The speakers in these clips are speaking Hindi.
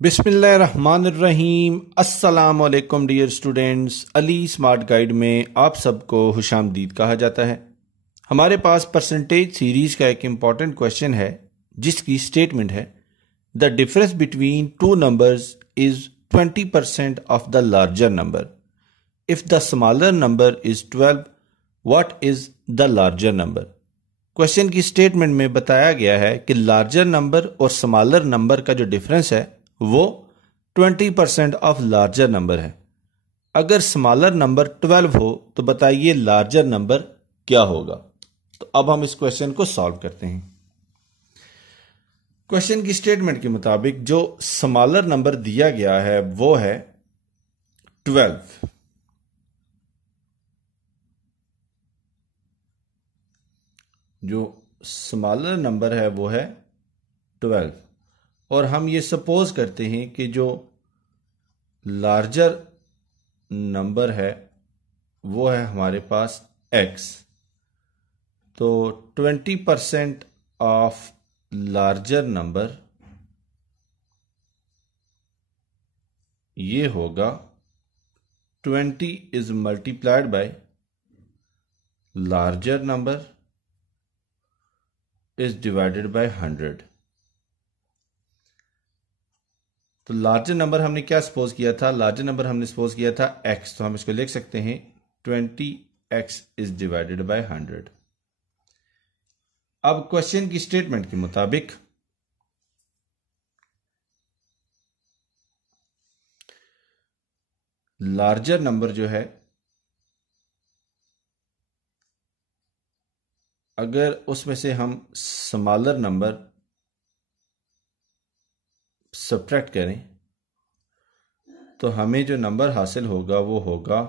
बिस्मिल्लाहिर्रहमानिर्रहीम। अस्सलाम वालेकुम dear students. Ali smart guide में आप सबको खुशामदीद कहा जाता है। हमारे पास परसेंटेज सीरीज का एक इम्पॉर्टेंट क्वेश्चन है जिसकी स्टेटमेंट है the difference between two numbers is 20% of the larger number. If the smaller number is 12, what is the larger number. Question की स्टेटमेंट में बताया गया है कि लार्जर नंबर और स्मॉलर नंबर का जो डिफरेंस है वो 20% ऑफ लार्जर नंबर है। अगर स्मॉलर नंबर 12 हो तो बताइए लार्जर नंबर क्या होगा। तो अब हम इस क्वेश्चन को सॉल्व करते हैं। क्वेश्चन की स्टेटमेंट के मुताबिक जो स्मॉलर नंबर दिया गया है वो है 12। जो स्मॉलर नंबर है वो है 12 और हम ये सपोज करते हैं कि जो लार्जर नंबर है वो है हमारे पास x। तो 20% ऑफ लार्जर नंबर ये होगा 20 is multiplied by larger number is divided by 100। तो लार्जर नंबर हमने क्या सपोज किया था? लार्जर नंबर हमने सपोज किया था x। तो हम इसको लिख सकते हैं 20x इज डिवाइडेड बाय 100। अब क्वेश्चन की स्टेटमेंट के मुताबिक लार्जर नंबर जो है अगर उसमें से हम स्मॉलर नंबर सब्ट्रैक्ट करें तो हमें जो नंबर हासिल होगा वो होगा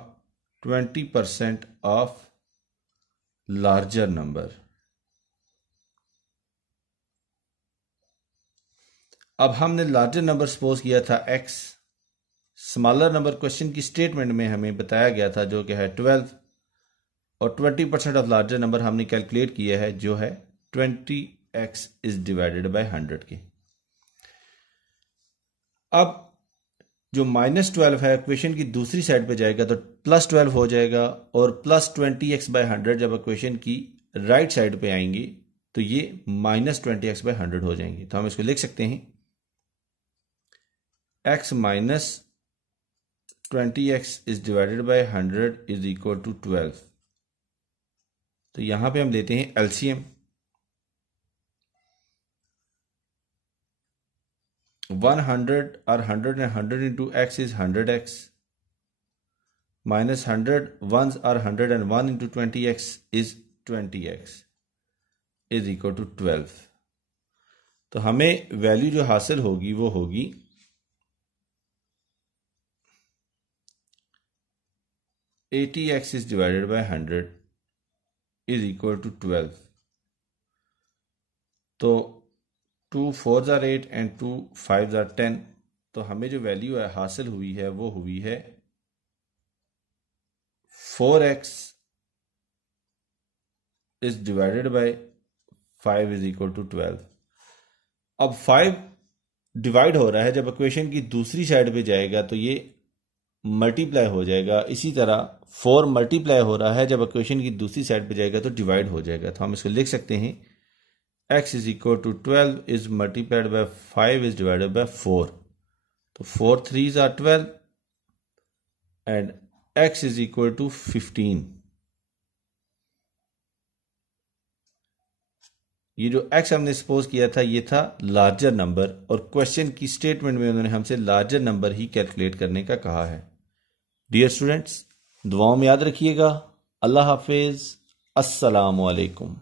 20% ऑफ लार्जर नंबर। अब हमने लार्जर नंबर सपोज किया था x। स्मॉलर नंबर क्वेश्चन की स्टेटमेंट में हमें बताया गया था जो कि है 12 और 20% ऑफ लार्जर नंबर हमने कैलकुलेट किया है जो है 20x इज डिवाइडेड बाय 100 के। अब जो -12 है इक्वेशन की दूसरी साइड पे जाएगा तो +12 हो जाएगा और +20x बाय 100 जब इक्वेशन की राइट साइड पे आएंगी तो ये -20x बाय 100 हो जाएंगे। तो हम इसको लिख सकते हैं x minus 20x is divided by 100 is equal to 12। तो यहां पे हम लेते हैं एलसीएम। 100 और 100 and 100 into x is 100x minus 100 ones are 101 into 20x is 20x is equal to 12। तो हमें वैल्यू जो हासिल होगी वो होगी 80x is divided by 100 is equal to 12। तो 2 4s are 8 and 2 5s are 10। तो हमें जो वैल्यू है हासिल हुई है वो हुई है 4x is divided by 5 is equal to 12। अब 5 डिवाइड हो रहा है, जब इक्वेशन की दूसरी साइड पे जाएगा तो ये मल्टीप्लाई हो जाएगा। इसी तरह 4 मल्टीप्लाई हो रहा है, जब इक्वेशन की दूसरी साइड पे जाएगा तो डिवाइड हो जाएगा। तो हम इसको लिख सकते हैं x is equal to 12 is multiplied by 5 is divided by 4। तो 4 3s are 12 and x is equal to 15। ये जो x हमने सपोज किया था ये था लार्जर नंबर और क्वेश्चन की स्टेटमेंट में उन्होंने हमसे लार्जर नंबर ही कैलकुलेट करने का कहा है। डियर स्टूडेंट्स, दुआओं में याद रखिएगा। अल्लाह हाफिज। अस्सलाम वालेकुम।